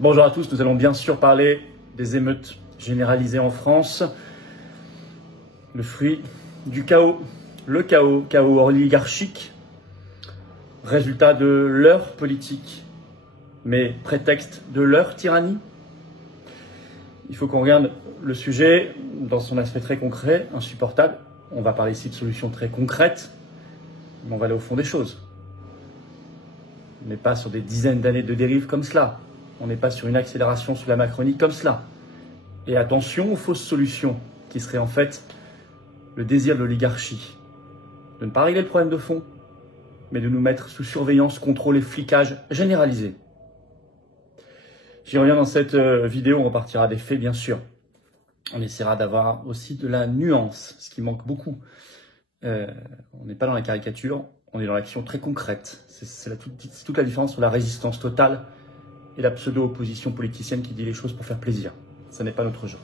Bonjour à tous, nous allons bien sûr parler des émeutes généralisées en France, le fruit du chaos, le chaos oligarchique, résultat de leur politique, mais prétexte de leur tyrannie. Il faut qu'on regarde le sujet dans son aspect très concret, insupportable. On va parler ici de solutions très concrètes, mais on va aller au fond des choses. On n'est pas sur des dizaines d'années de dérives comme cela. On n'est pas sur une accélération sous la Macronie comme cela. Et attention aux fausses solutions, qui seraient en fait le désir de l'oligarchie. De ne pas régler le problème de fond, mais de nous mettre sous surveillance, contrôle et flicage généralisé. J'y reviens dans cette vidéo, on repartira des faits bien sûr. On essaiera d'avoir aussi de la nuance, ce qui manque beaucoup. On n'est pas dans la caricature, on est dans l'action très concrète. C'est toute la différence entre la résistance totale et la pseudo-opposition politicienne qui dit les choses pour faire plaisir. Ça n'est pas notre jeu.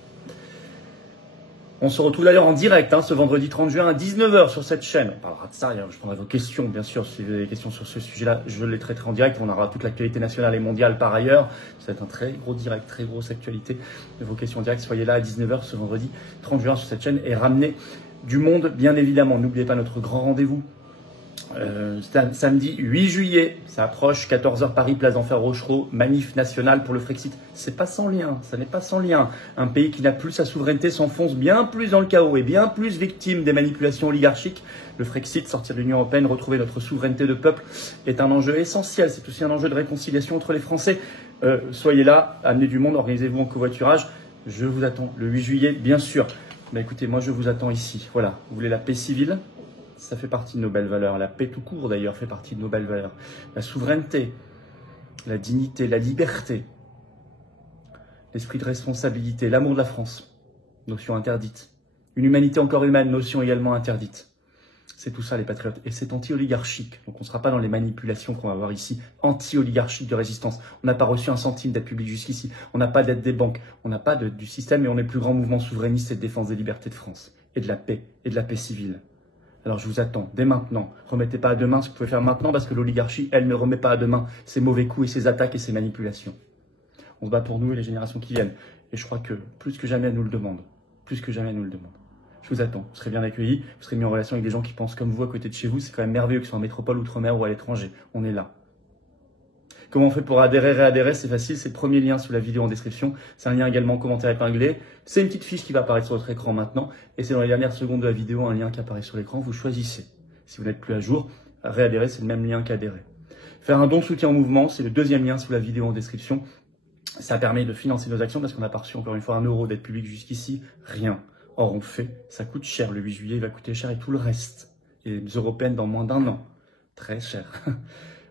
On se retrouve d'ailleurs en direct ce vendredi 30 juin à 19 h sur cette chaîne. On parlera de ça, je prendrai vos questions bien sûr. Si vous avez des questions sur ce sujet-là, je les traiterai en direct. On aura toute l'actualité nationale et mondiale par ailleurs. Ça va être un très gros direct, très grosse actualité. Vos questions en direct, soyez là à 19 h ce vendredi 30 juin sur cette chaîne et ramenez du monde bien évidemment. N'oubliez pas notre grand rendez-vous. Samedi 8 juillet, ça approche, 14 h Paris, place d'Enfer Rochereau, manif nationale pour le Frexit. C'est pas sans lien, ça n'est pas sans lien. Un pays qui n'a plus sa souveraineté s'enfonce bien plus dans le chaos et bien plus victime des manipulations oligarchiques. Le Frexit, sortir de l'Union européenne, retrouver notre souveraineté de peuple est un enjeu essentiel. C'est aussi un enjeu de réconciliation entre les Français. Soyez là, amenez du monde, organisez-vous en covoiturage. Je vous attends le 8 juillet, bien sûr. Mais écoutez, moi je vous attends ici. Voilà, vous voulez la paix civile ? Ça fait partie de nos belles valeurs. La paix tout court, d'ailleurs, fait partie de nos belles valeurs. La souveraineté, la dignité, la liberté, l'esprit de responsabilité, l'amour de la France, notion interdite. Une humanité encore humaine, notion également interdite. C'est tout ça, les patriotes. Et c'est anti-oligarchique. Donc on ne sera pas dans les manipulations qu'on va voir ici. Anti-oligarchique de résistance. On n'a pas reçu un centime d'aide publique jusqu'ici. On n'a pas d'aide des banques. On n'a pas du système. Et on est le plus grand mouvement souverainiste et de défense des libertés de France. Et de la paix. Et de la paix civile. Alors je vous attends, dès maintenant. Remettez pas à demain ce que vous pouvez faire maintenant parce que l'oligarchie, elle ne remet pas à demain ses mauvais coups et ses attaques et ses manipulations. On se bat pour nous et les générations qui viennent. Et je crois que plus que jamais, elle nous le demande. Plus que jamais, elle nous le demande. Je vous attends. Vous serez bien accueillis. Vous serez mis en relation avec des gens qui pensent comme vous à côté de chez vous. C'est quand même merveilleux que ce soit en métropole, outre-mer ou à l'étranger. On est là. Comment on fait pour adhérer, réadhérer? C'est facile, c'est le premier lien sous la vidéo en description. C'est un lien également en commentaire épinglé. C'est une petite fiche qui va apparaître sur votre écran maintenant. Et c'est dans les dernières secondes de la vidéo un lien qui apparaît sur l'écran. Vous choisissez. Si vous n'êtes plus à jour, réadhérer, c'est le même lien qu'adhérer. Faire un don de soutien au mouvement, c'est le deuxième lien sous la vidéo en description. Ça permet de financer nos actions parce qu'on n'a pas reçu encore une fois 1 € d'aide publique jusqu'ici. Rien. Or, on le fait. Ça coûte cher. Le 8 juillet, il va coûter cher et tout le reste. Et les européennes dans moins d'1 an. Très cher.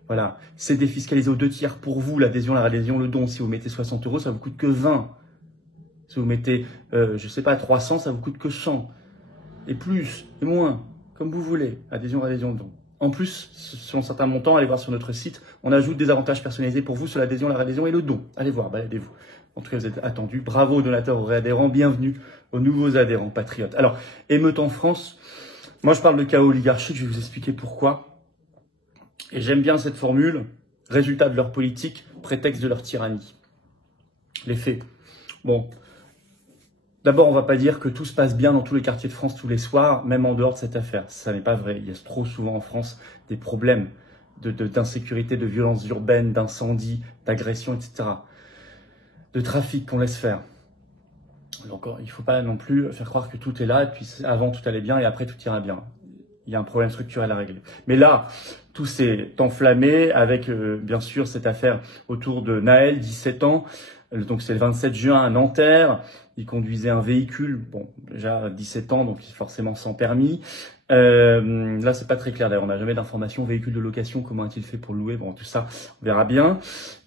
Voilà, c'est défiscalisé aux 2 tiers pour vous, l'adhésion, la réadhésion, le don. Si vous mettez 60 €, ça vous coûte que 20. Si vous mettez, je sais pas, 300, ça vous coûte que 100. Et plus, et moins, comme vous voulez. Adhésion, réadhésion, don. En plus, selon certains montants, allez voir sur notre site, on ajoute des avantages personnalisés pour vous sur l'adhésion, la réadhésion et le don. Allez voir, baladez-vous. En tout cas, vous êtes attendus. Bravo aux donateurs, aux réadhérents. Bienvenue aux nouveaux adhérents patriotes. Alors, émeute en France. Moi, je parle de chaos oligarchique. Je vais vous expliquer pourquoi. Et j'aime bien cette formule, résultat de leur politique, prétexte de leur tyrannie. Les faits. Bon, d'abord, on ne va pas dire que tout se passe bien dans tous les quartiers de France tous les soirs, même en dehors de cette affaire. Ça n'est pas vrai. Il y a trop souvent en France des problèmes d'insécurité, de violence urbaine, d'incendie, d'agression, etc. De trafic qu'on laisse faire. Donc, il ne faut pas non plus faire croire que tout est là, et puis avant tout allait bien, et après tout ira bien. Il y a un problème structurel à régler. Mais là, tout s'est enflammé avec, bien sûr, cette affaire autour de Naël, 17 ans. Donc, c'est le 27 juin à Nanterre. Il conduisait un véhicule, bon, déjà 17 ans, donc forcément sans permis. Là, c'est pas très clair d'ailleurs. On n'a jamais d'informations. Véhicule de location, comment a-t-il fait pour le louer? Bon, tout ça, on verra bien.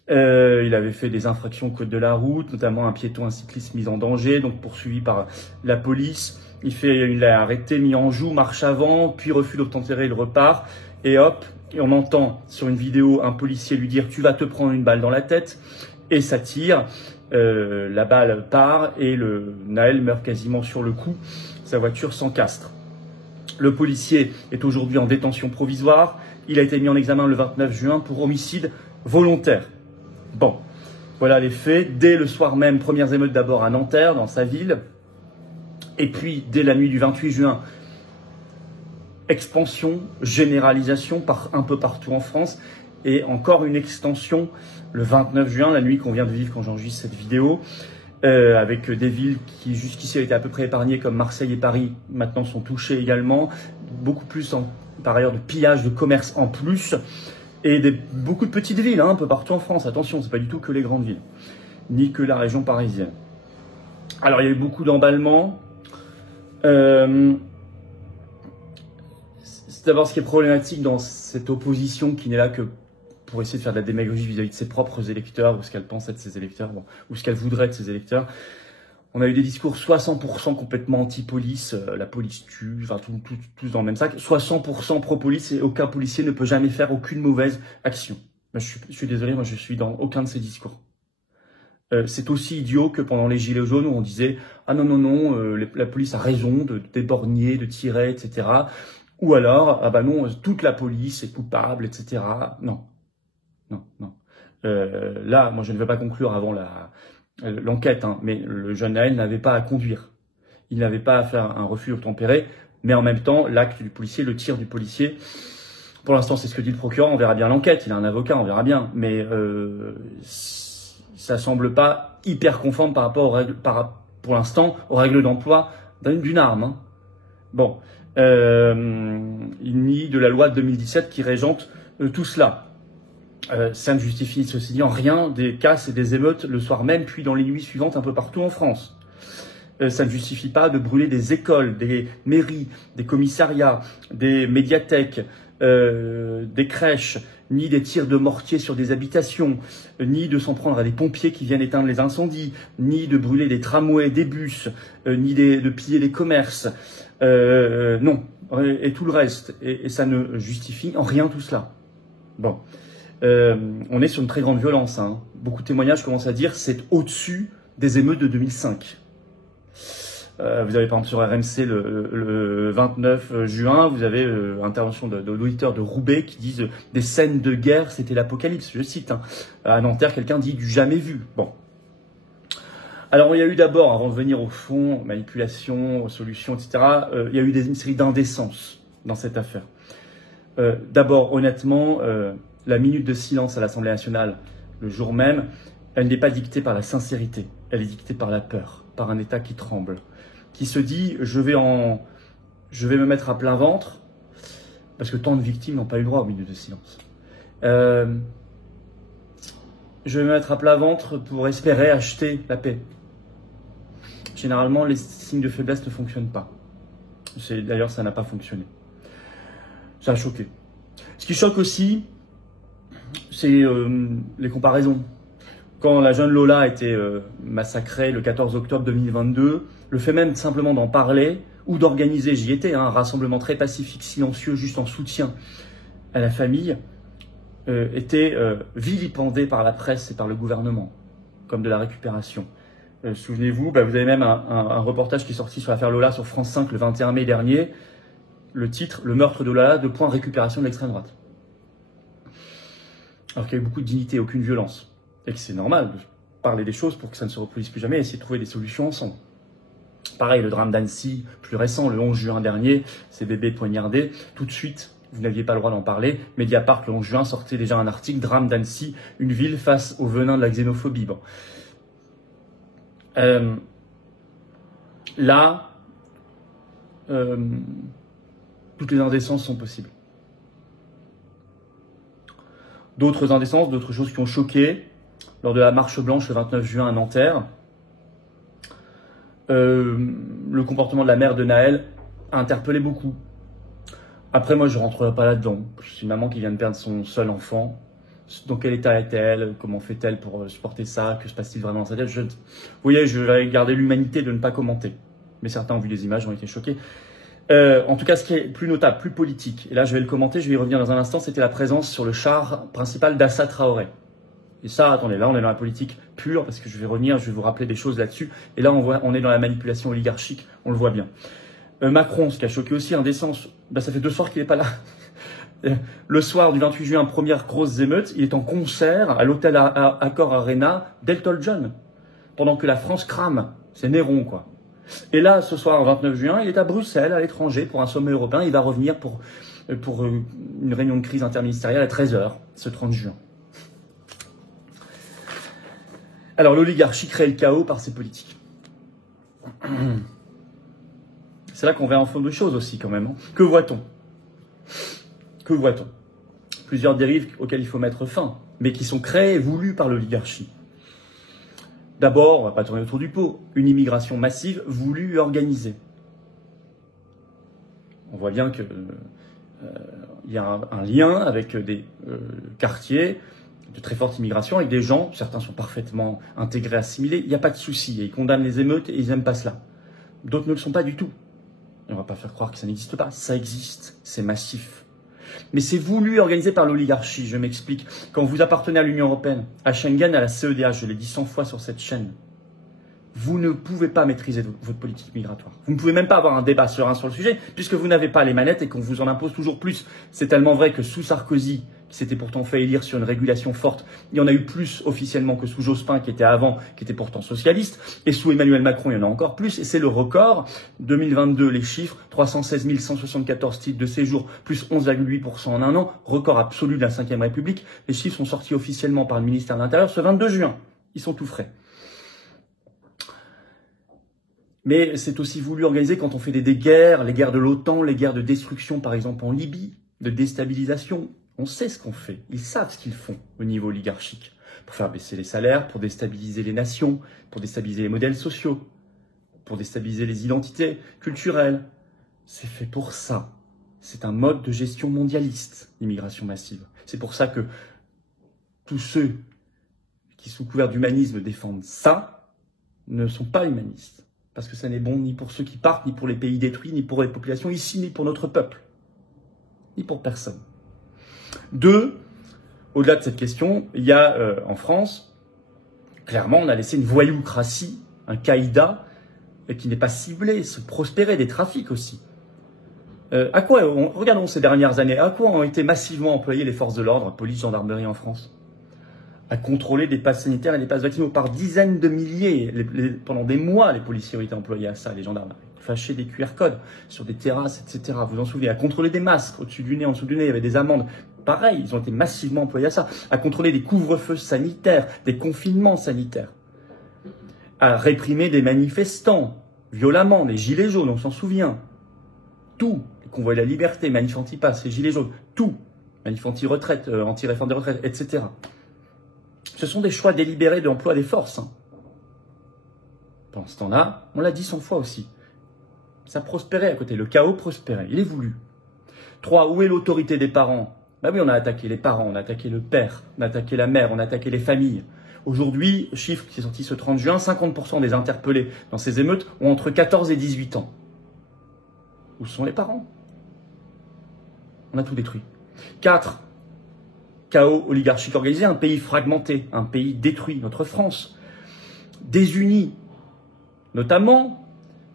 Il avait fait des infractions au code de la route, notamment un piéton, un cycliste mis en danger, donc poursuivi par la police. Il l'a arrêté, mis en joue, marche avant, puis refus d'obtempérer, il repart. Et hop, et on entend sur une vidéo un policier lui dire « Tu vas te prendre une balle dans la tête ». Et ça tire, la balle part et Naël meurt quasiment sur le coup. Sa voiture s'encastre. Le policier est aujourd'hui en détention provisoire. Il a été mis en examen le 29 juin pour homicide volontaire. Bon, Voilà les faits. Dès le soir même, premières émeutes d'abord à Nanterre, dans sa ville. Et puis, dès la nuit du 28 juin, expansion, généralisation un peu partout en France. Et encore une extension le 29 juin, la nuit qu'on vient de vivre quand j'enregistre cette vidéo, avec des villes qui jusqu'ici avaient été à peu près épargnées comme Marseille et Paris, maintenant sont touchées également. Beaucoup plus par ailleurs de pillage de commerce en plus. Et beaucoup de petites villes, un peu partout en France. Attention, c'est pas du tout que les grandes villes, ni que la région parisienne. Alors, il y a eu beaucoup d'emballements. C'est d'abord ce qui est problématique dans cette opposition qui n'est là que pour essayer de faire de la démagogie vis-à-vis de ses propres électeurs, ou ce qu'elle pense être ses électeurs, ou ce qu'elle voudrait de ses électeurs. On a eu des discours soit 100% complètement anti-police, la police tue, enfin tous dans le même sac, soit 100% pro-police et aucun policier ne peut jamais faire aucune mauvaise action. Je suis désolé, moi je suis dans aucun de ces discours. C'est aussi idiot que pendant les Gilets jaunes où on disait « Ah non, la police a raison de d'éborgner, de tirer, etc. » Ou alors « Ah bah non, toute la police est coupable, etc. » Non. Là, moi je ne vais pas conclure avant l'enquête, mais le jeune Naël n'avait pas à conduire. Il n'avait pas à faire un refus obtempéré, mais en même temps, l'acte du policier, le tir du policier, pour l'instant c'est ce que dit le procureur, on verra bien l'enquête, il a un avocat, on verra bien, mais ça semble pas hyper conforme par rapport aux règles, pour l'instant, aux règles d'emploi d'une arme. Bon, il nie de la loi de 2017 qui régente tout cela. Ça ne justifie, ceci dit, en rien des casses et des émeutes le soir même, puis dans les nuits suivantes un peu partout en France. Ça ne justifie pas de brûler des écoles, des mairies, des commissariats, des médiathèques, des crèches, ni des tirs de mortier sur des habitations, ni de s'en prendre à des pompiers qui viennent éteindre les incendies, ni de brûler des tramways, des bus, ni de piller les commerces. Non, et tout le reste. Et ça ne justifie en rien tout cela. Bon. On est sur une très grande violence. Beaucoup de témoignages commencent à dire c'est au-dessus des émeutes de 2005. Vous avez par exemple sur RMC le 29 juin, vous avez intervention de l'auditeurs de Roubaix qui disent des scènes de guerre, c'était l'apocalypse, je cite. À Nanterre, quelqu'un dit du jamais vu. Bon. Alors il y a eu d'abord, avant de venir au fond, manipulation, solutions, etc., il y a eu une série d'indécences dans cette affaire. D'abord, honnêtement, la minute de silence à l'Assemblée nationale, le jour même, elle n'est pas dictée par la sincérité, elle est dictée par la peur, par un État qui tremble, qui se dit je vais me mettre à plein ventre, parce que tant de victimes n'ont pas eu droit aux minutes de silence. Je vais me mettre à plat ventre pour espérer acheter la paix. Généralement, les signes de faiblesse ne fonctionnent pas. D'ailleurs, ça n'a pas fonctionné. Ça a choqué. Ce qui choque aussi, c'est les comparaisons. Quand la jeune Lola a été massacrée le 14 octobre 2022, le fait même simplement d'en parler ou d'organiser, j'y étais, un rassemblement très pacifique, silencieux, juste en soutien à la famille, était vilipendé par la presse et par le gouvernement, comme de la récupération. Souvenez-vous, vous avez même un reportage qui est sorti sur l'affaire Lola sur France 5 le 21 mai dernier, le titre « Le meurtre de Lola, récupération de l'extrême droite ». Alors qu'il y a eu beaucoup de dignité, aucune violence. Et que c'est normal de parler des choses pour que ça ne se reproduise plus jamais et essayer de trouver des solutions ensemble. Pareil, le drame d'Annecy, plus récent, le 11 juin dernier, ces bébés poignardés, tout de suite, vous n'aviez pas le droit d'en parler. Mediapart, le 11 juin, sortait déjà un article, drame d'Annecy, une ville face au venin de la xénophobie. Bon. Là, toutes les indécences sont possibles. D'autres indécences, d'autres choses qui ont choqué lors de la marche blanche le 29 juin à Nanterre. Le comportement de la mère de Naël a interpellé beaucoup. Après, moi, je ne rentrerai pas là-dedans. Je suis une maman qui vient de perdre son seul enfant. Dans quel état est-elle? Comment fait-elle pour supporter ça? Que se passe-t-il vraiment dans sa tête? Vous voyez, je vais garder l'humanité de ne pas commenter. Mais certains ont vu les images, ont été choqués. En tout cas, ce qui est plus notable, plus politique, et là je vais le commenter, je vais y revenir dans un instant, c'était la présence sur le char principal d'Assa Traoré. Et ça, attendez, là on est dans la politique pure, parce que je vais revenir, je vais vous rappeler des choses là-dessus, et là on est dans la manipulation oligarchique, on le voit bien. Macron, ce qui a choqué aussi, indécence, ça fait 2 soirs qu'il n'est pas là. Le soir du 28 juin, première grosse émeute, il est en concert à l'hôtel Accor Arena d'Elton John, pendant que la France crame. C'est Néron, quoi. Et là, ce soir, le 29 juin, il est à Bruxelles, à l'étranger, pour un sommet européen. Il va revenir pour une réunion de crise interministérielle à 13h, ce 30 juin. Alors, l'oligarchie crée le chaos par ses politiques. C'est là qu'on va en fond de choses aussi, quand même. Que voit-on? Que voit-on? Plusieurs dérives auxquelles il faut mettre fin, mais qui sont créées et voulues par l'oligarchie. D'abord, on ne va pas tourner autour du pot, une immigration massive voulue et organisée. On voit bien qu'il y a un lien avec des quartiers de très forte immigration, avec des gens, certains sont parfaitement intégrés, assimilés, il n'y a pas de souci, ils condamnent les émeutes et ils n'aiment pas cela. D'autres ne le sont pas du tout. Et on ne va pas faire croire que ça n'existe pas, ça existe, c'est massif. Mais c'est voulu, organisé par l'oligarchie, je m'explique. Quand vous appartenez à l'Union européenne, à Schengen, à la CEDH, je l'ai dit 100 fois sur cette chaîne, vous ne pouvez pas maîtriser votre politique migratoire. Vous ne pouvez même pas avoir un débat serein sur le sujet, puisque vous n'avez pas les manettes et qu'on vous en impose toujours plus. C'est tellement vrai que sous Sarkozy, qui s'était pourtant fait élire sur une régulation forte, il y en a eu plus officiellement que sous Jospin, qui était avant, qui était pourtant socialiste, et sous Emmanuel Macron, il y en a encore plus, et c'est le record. 2022, les chiffres, 316 174 titres de séjour, plus 11,8% en un an, record absolu de la Ve République. Les chiffres sont sortis officiellement par le ministère de l'Intérieur ce 22 juin. Ils sont tout frais. Mais c'est aussi voulu organiser quand on fait des guerres, les guerres de l'OTAN, les guerres de destruction, par exemple en Libye, de déstabilisation. On sait ce qu'on fait. Ils savent ce qu'ils font au niveau oligarchique. Pour faire baisser les salaires, pour déstabiliser les nations, pour déstabiliser les modèles sociaux, pour déstabiliser les identités culturelles. C'est fait pour ça. C'est un mode de gestion mondialiste, l'immigration massive. C'est pour ça que tous ceux qui, sous couvert d'humanisme, défendent ça, ne sont pas humanistes. Parce que ça n'est bon ni pour ceux qui partent, ni pour les pays détruits, ni pour les populations ici, ni pour notre peuple. Ni pour personne. 2, au-delà de cette question, il y a en France, clairement, on a laissé une voyoucratie, un caïda, qui n'est pas ciblé, se prospérer, des trafics aussi. Regardons ces dernières années, à quoi ont été massivement employées les forces de l'ordre, police, gendarmerie en France? À contrôler des passes sanitaires et des passes vaccinaux par dizaines de milliers. Pendant des mois, les policiers ont été employés à ça, les gendarmes. Fâcher des QR codes sur des terrasses, etc. Vous vous en souvenez? À contrôler des masques au-dessus du nez, en dessous du nez, il y avait des amendes. Pareil, ils ont été massivement employés à ça. À contrôler des couvre-feux sanitaires, des confinements sanitaires. À réprimer des manifestants, violemment, les gilets jaunes, on s'en souvient. Tout. Les convois de la liberté, manif anti-pass, les gilets jaunes, tout. Manif anti-retraite, anti-réforme des retraites, etc. Ce sont des choix délibérés d'emploi des forces. Pendant ce temps-là, on l'a dit 100 fois aussi. Ça prospérait à côté, le chaos prospérait, il est voulu. 3, où est l'autorité des parents? Bah oui, on a attaqué les parents, on a attaqué le père, on a attaqué la mère, on a attaqué les familles. Aujourd'hui, chiffre qui est sorti ce 30 juin, 50% des interpellés dans ces émeutes ont entre 14 et 18 ans. Où sont les parents? On a tout détruit. 4, chaos oligarchique organisé, un pays fragmenté, un pays détruit, notre France, désuni, notamment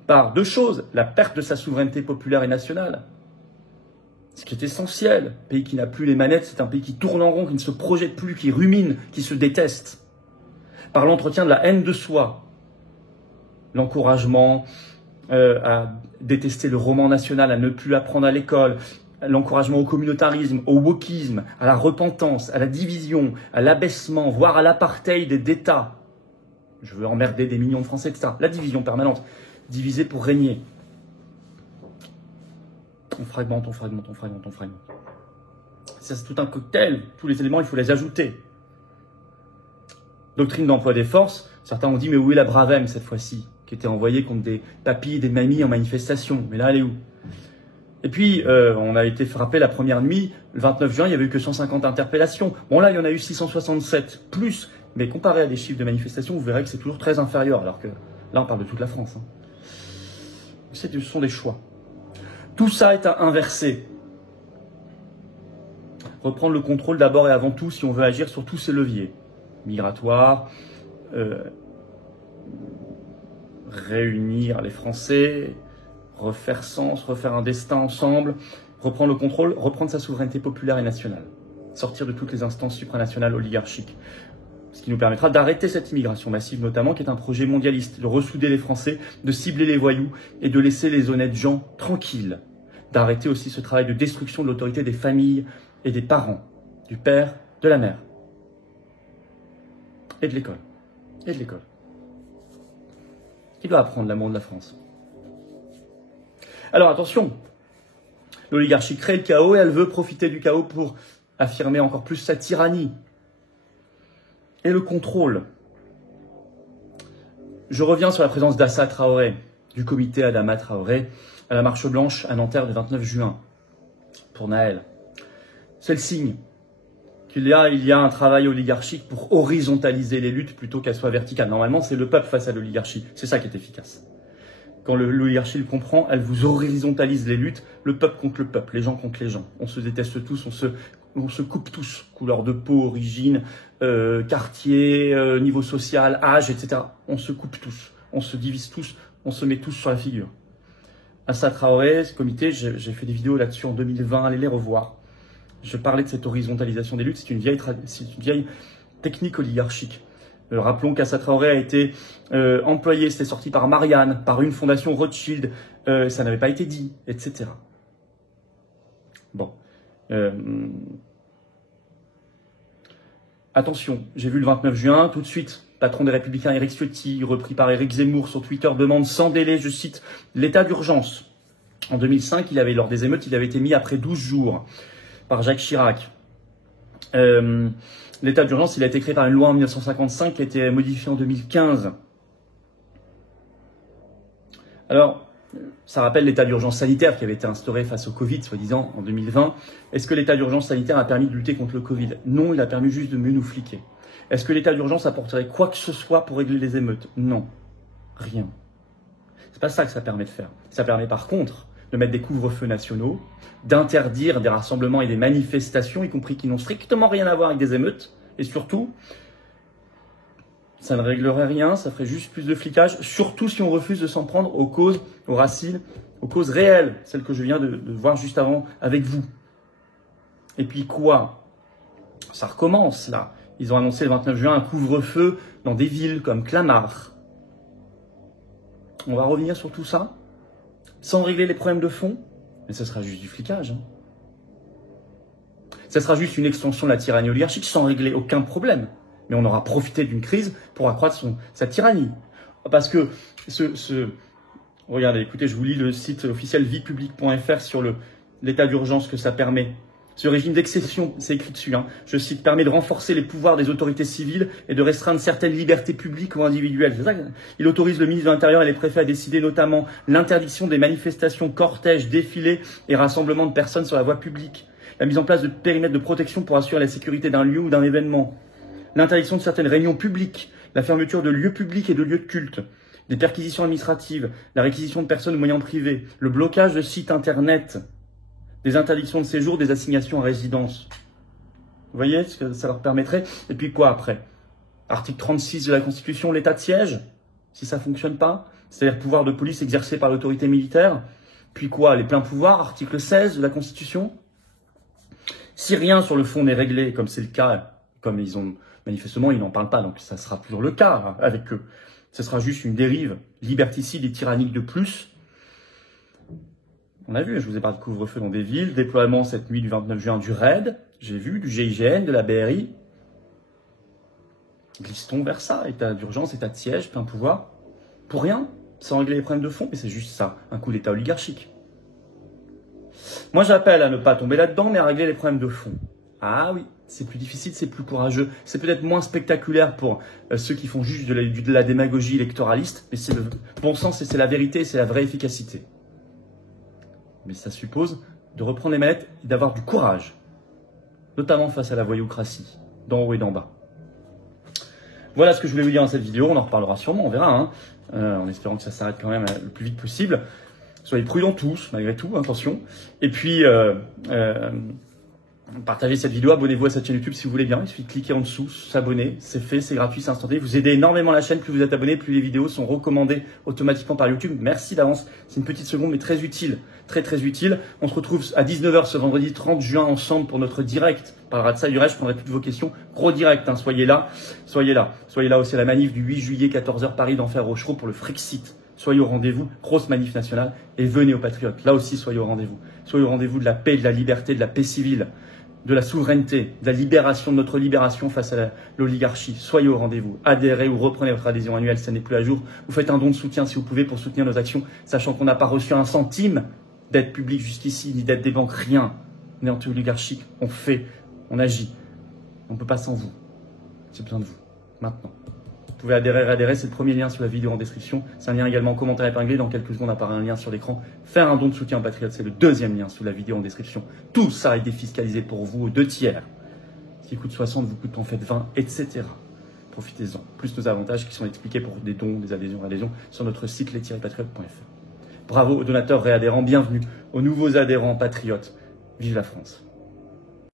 par 2 choses, la perte de sa souveraineté populaire et nationale, ce qui est essentiel. Un pays qui n'a plus les manettes, c'est un pays qui tourne en rond, qui ne se projette plus, qui rumine, qui se déteste. Par l'entretien de la haine de soi, l'encouragement à détester le roman national, à ne plus apprendre à l'école, l'encouragement au communautarisme, au wokisme, à la repentance, à la division, à l'abaissement, voire à l'apartheid d'État. Je veux emmerder des millions de Français, etc. La division permanente. Diviser pour régner. On fragmente, on fragmente, on fragmente, on fragmente. Ça, c'est tout un cocktail. Tous les éléments, il faut les ajouter. Doctrine d'emploi des forces. Certains ont dit, mais où est la Bravem cette fois-ci, qui était envoyée contre des papis et des mamies en manifestation? Mais là, elle est où? Et puis, on a été frappé la première nuit. Le 29 juin, il n'y avait eu que 150 interpellations. Bon, là, il y en a eu 667 plus. Mais comparé à des chiffres de manifestations, vous verrez que c'est toujours très inférieur. Alors que là, on parle de toute la France. Ce sont des choix. Tout ça est à inverser. Reprendre le contrôle d'abord et avant tout si on veut agir sur tous ces leviers. Migratoires, réunir les Français, refaire sens, refaire un destin ensemble, reprendre le contrôle, reprendre sa souveraineté populaire et nationale, sortir de toutes les instances supranationales oligarchiques. Ce qui nous permettra d'arrêter cette immigration massive notamment, qui est un projet mondialiste, de ressouder les Français, de cibler les voyous et de laisser les honnêtes gens tranquilles. D'arrêter aussi ce travail de destruction de l'autorité des familles et des parents, du père, de la mère. Et de l'école. Et de l'école. Qui doit apprendre l'amour de la France? Alors attention, l'oligarchie crée le chaos et elle veut profiter du chaos pour affirmer encore plus sa tyrannie et le contrôle. Je reviens sur la présence d'Assa Traoré, du comité Adama Traoré, à la marche blanche à Nanterre le 29 juin, pour Naël. C'est le signe qu'il y a un travail oligarchique pour horizontaliser les luttes plutôt qu'elles soient verticales. Normalement, c'est le peuple face à l'oligarchie. C'est ça qui est efficace. Quand l'oligarchie le comprend, elle vous horizontalise les luttes, le peuple contre le peuple, les gens contre les gens. On se déteste tous, on se coupe tous, couleur de peau, origine, quartier, niveau social, âge, etc. On se coupe tous, on se divise tous, on se met tous sur la figure. Assa Traoré, ce comité, j'ai fait des vidéos là-dessus en 2020, allez les revoir. Je parlais de cette horizontalisation des luttes, c'est une vieille technique oligarchique. Rappelons qu'Assa Traoré a été employé, c'était sorti par Marianne, par une fondation Rothschild, ça n'avait pas été dit, etc. Bon. Attention, j'ai vu le 29 juin, tout de suite, patron des Républicains Éric Ciotti, repris par Éric Zemmour sur Twitter, demande sans délai, je cite, l'état d'urgence. En 2005, lors des émeutes, il avait été mis après 12 jours par Jacques Chirac. L'état d'urgence, il a été créé par une loi en 1955 qui a été modifiée en 2015. Alors, ça rappelle l'état d'urgence sanitaire qui avait été instauré face au Covid, soi-disant, en 2020. Est-ce que l'état d'urgence sanitaire a permis de lutter contre le Covid? Non, il a permis juste de mieux nous fliquer. Est-ce que l'état d'urgence apporterait quoi que ce soit pour régler les émeutes? Non, rien. C'est pas ça que ça permet de faire. Ça permet par contre de mettre des couvre-feux nationaux, d'interdire des rassemblements et des manifestations, y compris qui n'ont strictement rien à voir avec des émeutes. Et surtout, ça ne réglerait rien, ça ferait juste plus de flicage, surtout si on refuse de s'en prendre aux causes, aux racines, aux causes réelles, celles que je viens de voir juste avant avec vous. Et puis quoi? Ça recommence là. Ils ont annoncé le 29 juin un couvre-feu dans des villes comme Clamart. On va revenir sur tout ça, sans régler les problèmes de fond, mais ce sera juste du flicage. Hein. Ce sera juste une extension de la tyrannie oligarchique sans régler aucun problème. Mais on aura profité d'une crise pour accroître sa tyrannie. Parce que regardez, écoutez, je vous lis le site officiel viepublique.fr sur l'état d'urgence que ça permet. Ce régime d'exception, c'est écrit dessus, hein, je cite, permet de renforcer les pouvoirs des autorités civiles et de restreindre certaines libertés publiques ou individuelles. C'est ça. Il autorise le ministre de l'Intérieur et les préfets à décider notamment l'interdiction des manifestations, cortèges, défilés et rassemblements de personnes sur la voie publique. La mise en place de périmètres de protection pour assurer la sécurité d'un lieu ou d'un événement. L'interdiction de certaines réunions publiques, la fermeture de lieux publics et de lieux de culte, des perquisitions administratives, la réquisition de personnes ou moyens privés, le blocage de sites internet, des interdictions de séjour, des assignations à résidence. Vous voyez ce que ça leur permettrait? Et puis quoi après? Article 36 de la Constitution, l'état de siège, si ça ne fonctionne pas, c'est-à-dire pouvoir de police exercé par l'autorité militaire. Puis quoi? Les pleins pouvoirs, article 16 de la Constitution. Si rien sur le fond n'est réglé, comme c'est le cas, comme ils ont manifestement, ils n'en parlent pas, donc ça sera toujours le cas avec eux. Ce sera juste une dérive liberticide et tyrannique de plus. On a vu, je vous ai parlé de couvre-feu dans des villes, déploiement cette nuit du 29 juin du RAID, j'ai vu, du GIGN, de la BRI. Glissons vers ça, état d'urgence, état de siège, plein pouvoir. Pour rien, sans régler les problèmes de fond, mais c'est juste ça, un coup d'état oligarchique. Moi j'appelle à ne pas tomber là-dedans, mais à régler les problèmes de fond. Ah oui, c'est plus difficile, c'est plus courageux, c'est peut-être moins spectaculaire pour ceux qui font juste de la démagogie électoraliste, mais c'est le bon sens et c'est la vérité, c'est la vraie efficacité. Mais ça suppose de reprendre les manettes et d'avoir du courage, notamment face à la voyoucratie, d'en haut et d'en bas. Voilà ce que je voulais vous dire dans cette vidéo, on en reparlera sûrement, on verra, hein, en espérant que ça s'arrête quand même le plus vite possible. Soyez prudents tous, malgré tout, attention. Et puis, Partagez cette vidéo, abonnez-vous à cette chaîne YouTube si vous voulez bien. Il suffit de cliquer en dessous, s'abonner, c'est fait, c'est gratuit, c'est instantané. Vous aidez énormément la chaîne, plus vous êtes abonné, plus les vidéos sont recommandées automatiquement par YouTube. Merci d'avance, c'est une petite seconde mais très utile, très très utile. On se retrouve à 19 h ce vendredi 30 juin ensemble pour notre direct. On parlera de ça, du reste, je prendrai toutes vos questions. Gros direct, hein, soyez là. Soyez là aussi à la manif du 8 juillet, 14 h Paris d'Enfer Rochereau pour le Frexit. Soyez au rendez-vous, grosse manif nationale et venez aux Patriotes. Là aussi, soyez au rendez-vous. Soyez au rendez-vous de la paix, de la liberté, de la paix civile, de la souveraineté, de la libération, de notre libération face à l'oligarchie. Soyez au rendez-vous. Adhérez ou reprenez votre adhésion annuelle, ça n'est plus à jour. Vous faites un don de soutien si vous pouvez pour soutenir nos actions, sachant qu'on n'a pas reçu un centime d'aide publique jusqu'ici, ni d'aide des banques, rien. On est anti-oligarchique, on fait, on agit. On ne peut pas sans vous. J'ai besoin de vous, maintenant. Vous pouvez adhérer, c'est le premier lien sous la vidéo en description. C'est un lien également en commentaire épinglé. Dans quelques secondes apparaît un lien sur l'écran. Faire un don de soutien aux Patriotes, c'est le deuxième lien sous la vidéo en description. Tout ça est défiscalisé pour vous aux 2 tiers. Ce qui coûte 60 vous coûte en fait 20, etc. Profitez-en. Plus nos avantages qui sont expliqués pour des dons, des adhésions sur notre site les-patriotes.fr. Bravo aux donateurs réadhérents, bienvenue aux nouveaux adhérents patriotes. Vive la France!